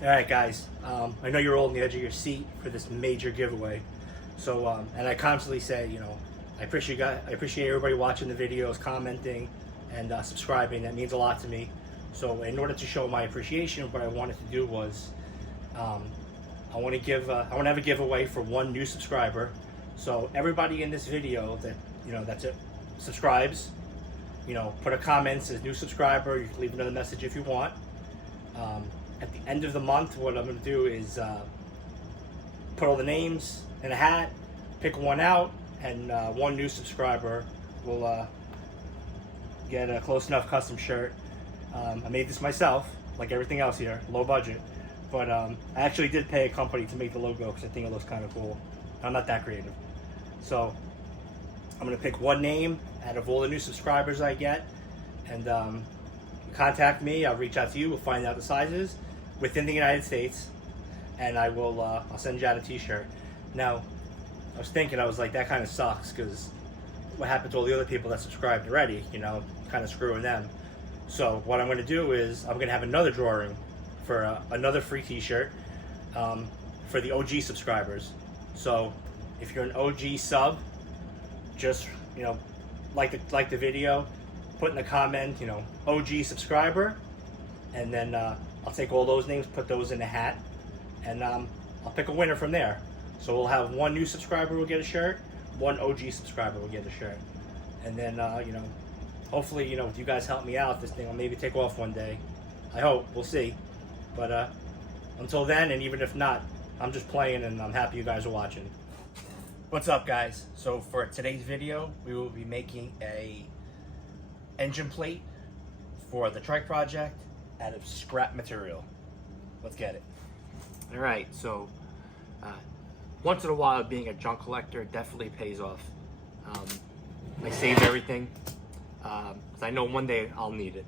All right, guys. I know you're all on the edge of your seat for this major giveaway. So, and I constantly say, I appreciate everybody watching the videos, commenting, and subscribing. That means a lot to me. So, in order to show my appreciation, what I wanted to do was, I want to have a giveaway for one new subscriber. So, everybody in this video that's it, subscribes. Put a comment, says new subscriber. You can leave another message if you want. At the end of the month, what I'm going to do is put all the names in a hat, pick one out, and one new subscriber will get a Close Enough custom shirt. I made this myself, like everything else here, low budget. But I actually did pay a company to make the logo because I think it looks kind of cool. I'm not that creative. So I'm going to pick one name out of all the new subscribers I get, and contact me. I'll reach out to you. We'll find out the sizes within the United States, and I'll send you out a t-shirt. Now, I was thinking, I was like, that kind of sucks, because what happened to all the other people that subscribed already, kind of screwing them. So what I'm going to do is I'm going to have another drawing for another free t-shirt for the OG subscribers. So if you're an OG sub, just like the video, put in the comment, OG subscriber, and then I'll take all those names, put those in a hat, and I'll pick a winner from there. So we'll have one new subscriber will get a shirt, one OG subscriber will get a shirt, and then hopefully if you guys help me out, this thing will maybe take off one day. I hope. We'll see. But until then, and even if not, I'm just playing, and I'm happy you guys are watching. What's up, guys? So for today's video, we will be making a engine plate for the trike project out of scrap material. Let's get it. All right, so once in a while being a junk collector definitely pays off. I saved everything because I know one day I'll need it.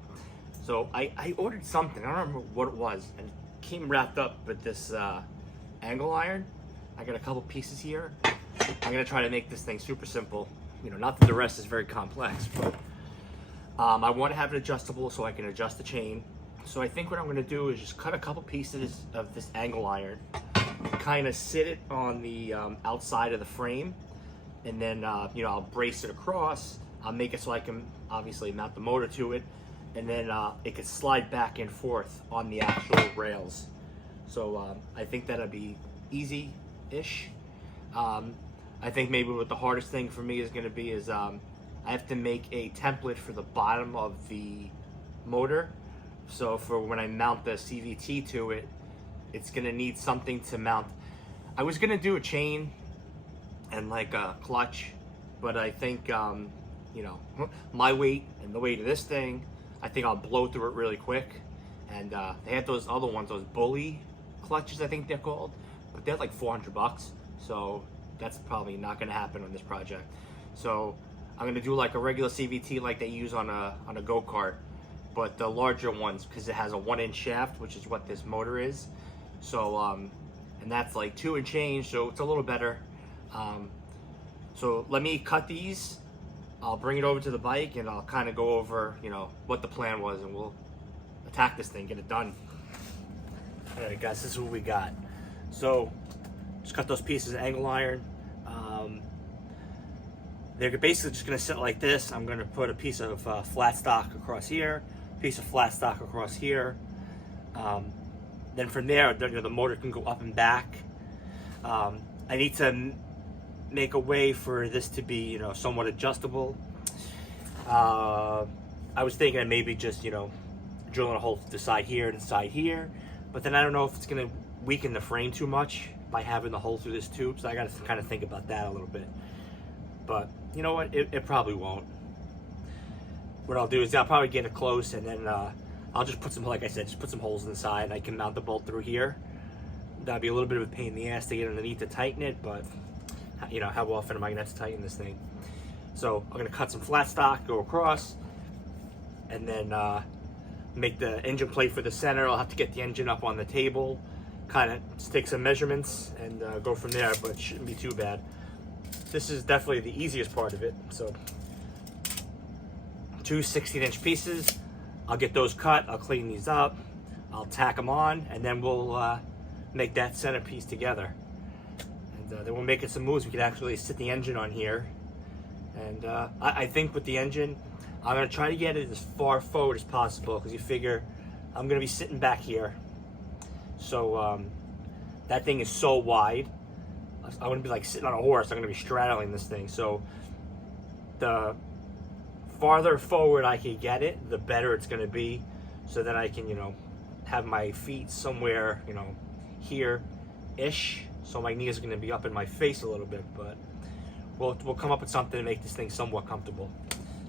So I ordered something, I don't remember what it was, and it came wrapped up with this angle iron. I got a couple pieces here. I'm gonna try to make this thing super simple. Not that the rest is very complex, but I want to have it adjustable so I can adjust the chain. So I think what I'm going to do is just cut a couple pieces of this angle iron, kind of sit it on the outside of the frame, and then I'll brace it across. I'll make it so I can obviously mount the motor to it, and then it can slide back and forth on the actual rails. So I think that'll be easy-ish. I think maybe what the hardest thing for me is going to be is I have to make a template for the bottom of the motor. So for when I mount the CVT to it, it's gonna need something to mount. I was gonna do a chain and like a clutch, but I think, my weight and the weight of this thing, I think I'll blow through it really quick. And they had those other ones, those bully clutches, I think they're called, but they're like $400. So that's probably not gonna happen on this project. So I'm gonna do like a regular CVT like they use on a go-kart, but the larger ones, because it has a 1-inch shaft, which is what this motor is. So and that's like 2 and change, so it's a little better. So let me cut these. I'll bring it over to the bike, and I'll kind of go over what the plan was, and we'll attack this thing, get it done. All right, guys, this is what we got. So just cut those pieces of angle iron. They're basically just gonna sit like this. I'm gonna put a piece of flat stock across here, piece of flat stock across here. Then from there, the motor can go up and back. I need to make a way for this to be, somewhat adjustable. I was thinking of maybe just, drilling a hole to the side here and the side here, but then I don't know if it's gonna weaken the frame too much by having the hole through this tube, so I gotta kind of think about that a little bit. But you know what, it probably won't. What I'll do is I'll probably get it close, and then I'll just put some, like I said, just put some holes in the side, and I can mount the bolt through here. That'd be a little bit of a pain in the ass to get underneath to tighten it, but how often am I gonna have to tighten this thing? So I'm gonna cut some flat stock, go across, and then make the engine plate for the center. I'll have to get the engine up on the table, kind of take some measurements, and go from there, but it shouldn't be too bad. This is definitely the easiest part of it. So 2 16-inch pieces, I'll get those cut, I'll clean these up, I'll tack them on, and then we'll make that centerpiece together. And then we're making some moves. We can actually sit the engine on here. And I think with the engine, I'm going to try to get it as far forward as possible, because you figure I'm going to be sitting back here. So that thing is so wide. I'm going to be like sitting on a horse. I'm going to be straddling this thing. So the farther forward I can get it, the better it's going to be. So that I can, you know, have my feet somewhere, you know, here-ish. So my knees are going to be up in my face a little bit. But we'll come up with something to make this thing somewhat comfortable.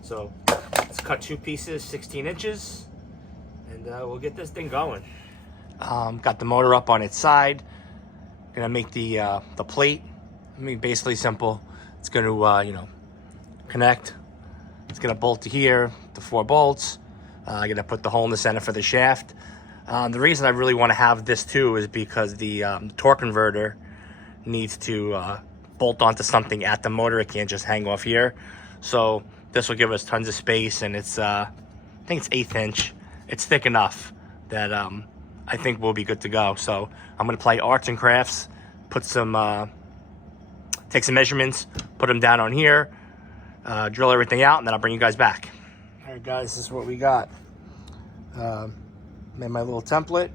So let's cut 2 pieces, 16 inches. And we'll get this thing going. Got the motor up on its side. Gonna make the plate. I mean, basically simple. It's gonna you know, connect. It's gonna bolt to here, the 4 bolts. I'm gonna put the hole in the center for the shaft. The reason I really want to have this too is because the torque converter needs to bolt onto something at the motor. It can't just hang off here. So this will give us tons of space, and it's I think it's 1/8 inch. It's thick enough that I think we'll be good to go. So I'm gonna play arts and crafts, put some, take some measurements, put them down on here, drill everything out, and then I'll bring you guys back. All right, guys, this is what we got. Made my little template.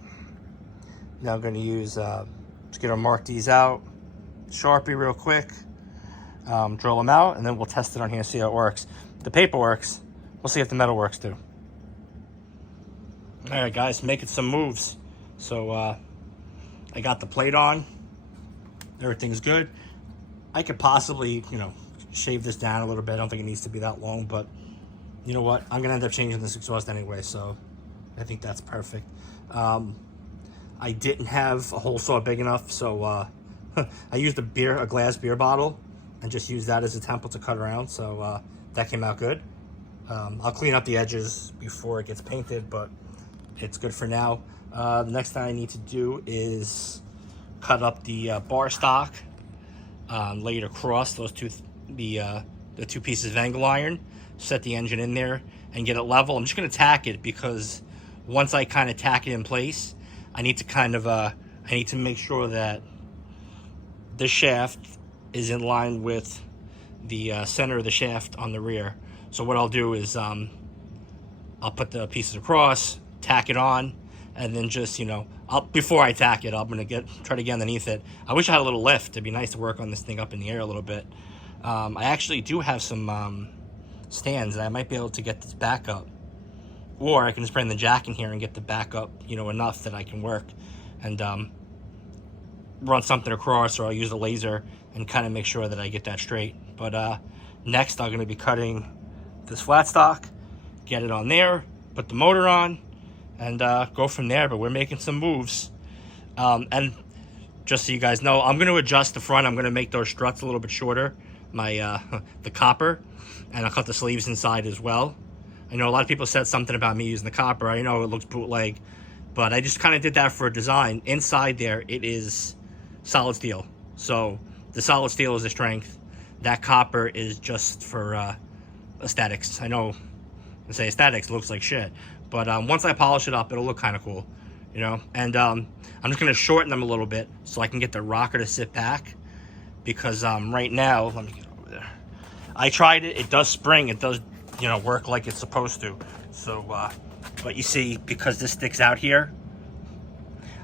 Now I'm gonna use, just gonna mark these out, Sharpie real quick, drill them out, and then we'll test it on here, see how it works. If the paper works, we'll see if the metal works too. All right, guys, making some moves. So I got the plate on. Everything's good. I could possibly, you know, shave this down a little bit. I don't think it needs to be that long, but you know what? I'm gonna end up changing this exhaust anyway, so I think that's perfect. I didn't have a hole saw big enough, so I used a glass beer bottle and just used that as a template to cut around, so that came out good. I'll clean up the edges before it gets painted, but it's good for now. The next thing I need to do is cut up the bar stock, lay it across those the 2 pieces of angle iron, set the engine in there, and get it level. I'm just gonna tack it, because once I kind of tack it in place, I need to kind of I need to make sure that the shaft is in line with the center of the shaft on the rear. So what I'll do is I'll put the pieces across, tack it on, and then just, you know, before I tack it, I'm gonna try to get underneath it. I wish I had a little lift. It'd be nice to work on this thing up in the air a little bit. I actually do have some stands, and I might be able to get this back up, or I can just bring the jack in here and get the back up, you know, enough that I can work and run something across, or I'll use a laser and kind of make sure that I get that straight. But next I'm gonna be cutting this flat stock, get it on there, put the motor on, and go from there. But we're making some moves. And just so you guys know, I'm going to adjust the front. I'm going to make those struts a little bit shorter, my the copper, and I'll cut the sleeves inside as well. I know a lot of people said something about me using the copper. I know it looks bootleg, but I just kind of did that for a design. Inside there, it is solid steel. So the solid steel is the strength. That copper is just for aesthetics. I know I say aesthetics, it looks like shit, but once I polish it up, it'll look kind of cool, you know. And I'm just gonna shorten them a little bit so I can get the rocker to sit back, because right now, let me get over there. I tried it. It does spring. It does, you know, work like it's supposed to. So, but you see, because this sticks out here,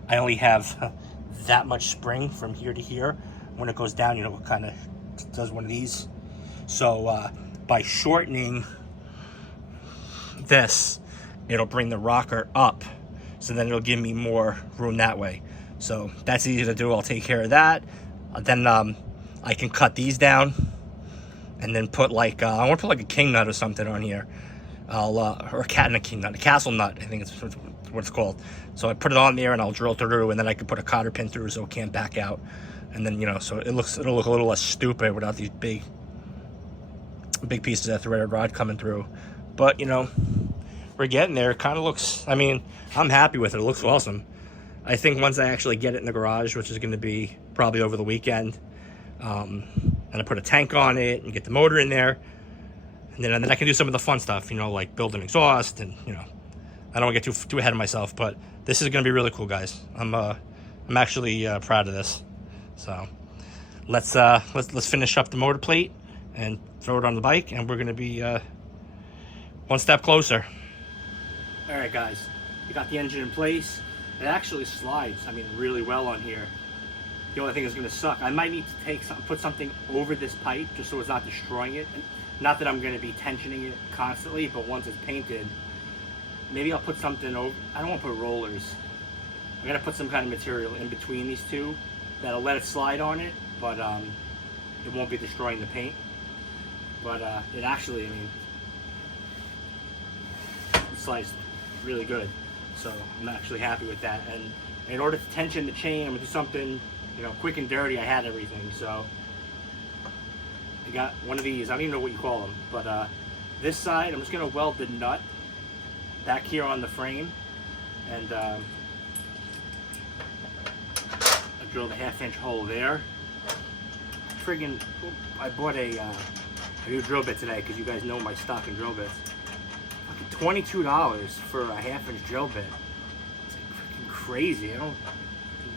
I only have that much spring from here to here. When it goes down, you know, it kind of does one of these. So by shortening this, it'll bring the rocker up, so then it'll give me more room that way. So that's easy to do. I'll take care of that. Then I can cut these down and then put like I want to put like a king nut or something on here. Or a king nut, a castle nut, I think it's what it's called. So I put it on there and I'll drill through, and then I can put a cotter pin through so it can't back out. And then, you know, so it'll look a little less stupid without these big pieces of threaded rod coming through. But, you know, we're getting there. It kind of looks, I mean, I'm happy with it. It looks awesome. I think once I actually get it in the garage, which is going to be probably over the weekend, and I put a tank on it and get the motor in there, and then I can do some of the fun stuff, you know, like build an exhaust and, you know, I don't want to get too ahead of myself, but this is going to be really cool, guys. I'm actually proud of this. So let's finish up the motor plate and throw it on the bike, and we're going to be one step closer. All right, guys, we got the engine in place. It actually slides, I mean, really well on here. The only thing is going to suck. I might need to put something over this pipe just so it's not destroying it. And not that I'm going to be tensioning it constantly, but once it's painted, maybe I'll put something over. I don't want to put rollers. I'm going to put some kind of material in between these two that'll let it slide on it, but it won't be destroying the paint. But it actually, I mean, it slides really good. So I'm actually happy with that. And in order to tension the chain, I'm going to do something, you know, quick and dirty. I had everything, so I got one of these. I don't even know what you call them, but this side, I'm just going to weld the nut back here on the frame, and I drilled a 1/2-inch hole there. Friggin', I bought a new drill bit today because you guys know my stock in drill bits. Fucking $22 for a 1/2-inch drill bit. It's like freaking crazy. I'm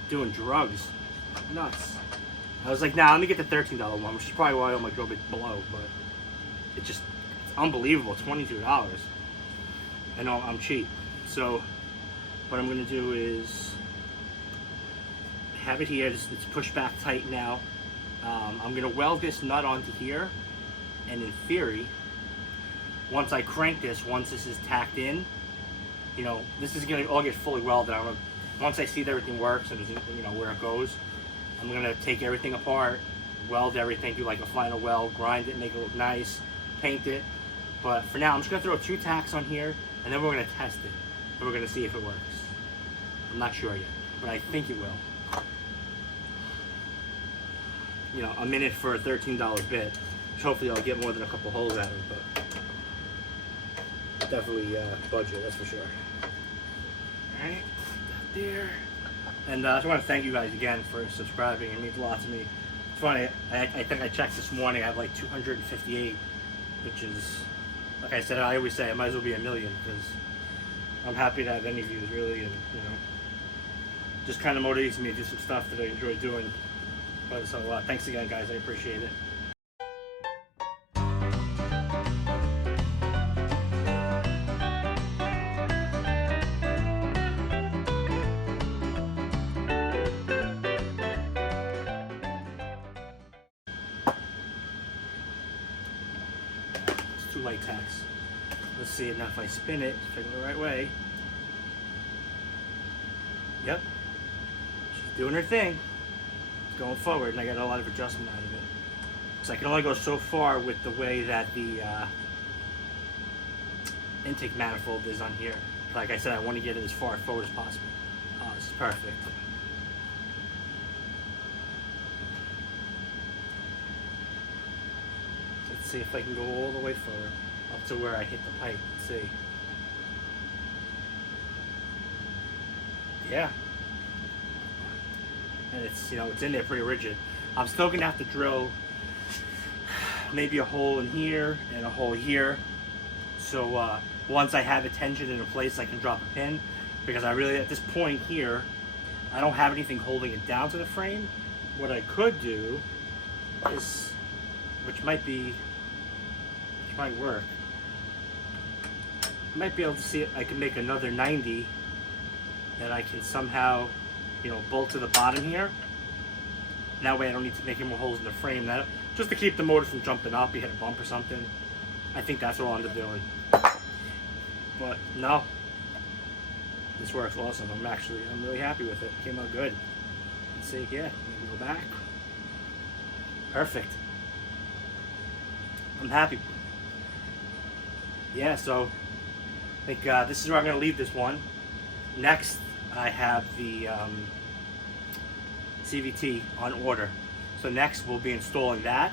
doing drugs. Nuts. I was like, nah, let me get the $13 one, which is probably why all my drill bits below, but it's unbelievable. $22. I know I'm cheap. So what I'm gonna do is have it here. It's pushed back tight now. I'm gonna weld this nut onto here, and in theory, once I crank this, once this is tacked in, you know, this is gonna all get fully welded. Once I see that everything works and you know where it goes, I'm gonna take everything apart, weld everything, do like a final weld, grind it, make it look nice, paint it. But for now, I'm just gonna throw 2 tacks on here, and then we're gonna test it, and we're gonna see if it works. I'm not sure yet, but I think it will. You know, a minute for a $13 bit, which hopefully I'll get more than a couple holes out of it, but definitely budget, that's for sure. All right, put that there. And I just want to thank you guys again for subscribing. It means a lot to me. It's funny, I think I checked this morning, I have like 258, which is, like I said, I always say, it might as well be a million, because I'm happy to have any views, really, and, you know, just kind of motivates me to do some stuff that I enjoy doing. But so thanks again, guys. I appreciate it. It's 2 light tacks. Let's see it now if I spin it, if I go the right way. Yep. She's doing her thing. Going forward, and I got a lot of adjustment out of it. So I can only go so far with the way that the intake manifold is on here. Like I said, I want to get it as far forward as possible. Oh, this is perfect. Let's see if I can go all the way forward, up to where I hit the pipe. Let's see. Yeah. And it's, you know, it's in there pretty rigid. I'm still gonna have to drill maybe a hole in here and a hole here. So once I have it tensioned into place, I can drop a pin, because I really, at this point here, I don't have anything holding it down to the frame. What I could do is, which might work. I might be able to see if I can make another 90 that I can somehow, you know, bolt to the bottom here. That way I don't need to make any more holes in the frame. That just to keep the motor from jumping up, you hit a bump or something. I think that's what I'll end up doing. But no, this works awesome. I'm really happy with it. It came out good. Let's see, yeah, maybe go back. Perfect. I'm happy. Yeah, so I think this is where I'm gonna leave this one. Next, I have the CVT on order. So next we'll be installing that.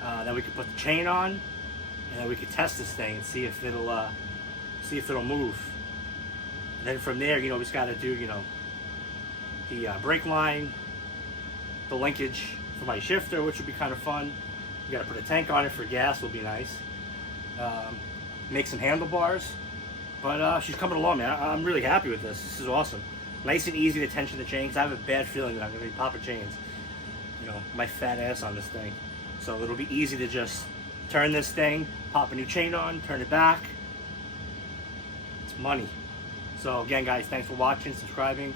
Then we can put the chain on, and then we can test this thing and see if it'll move. And then from there, you know, we just got to do, you know, the brake line, the linkage for my shifter, which would be kind of fun. You got to put a tank on it for gas, will be nice. Make some handlebars, But she's coming along, man. I'm really happy with this. This is awesome. Nice and easy to tension the chain, because I have a bad feeling that I'm going to be popping chains. You know, my fat ass on this thing. So it'll be easy to just turn this thing, pop a new chain on, turn it back. It's money. So again, guys, thanks for watching, subscribing.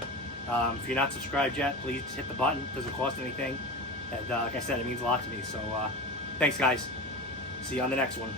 If you're not subscribed yet, please hit the button. It doesn't cost anything. And like I said, it means a lot to me. So thanks, guys. See you on the next one.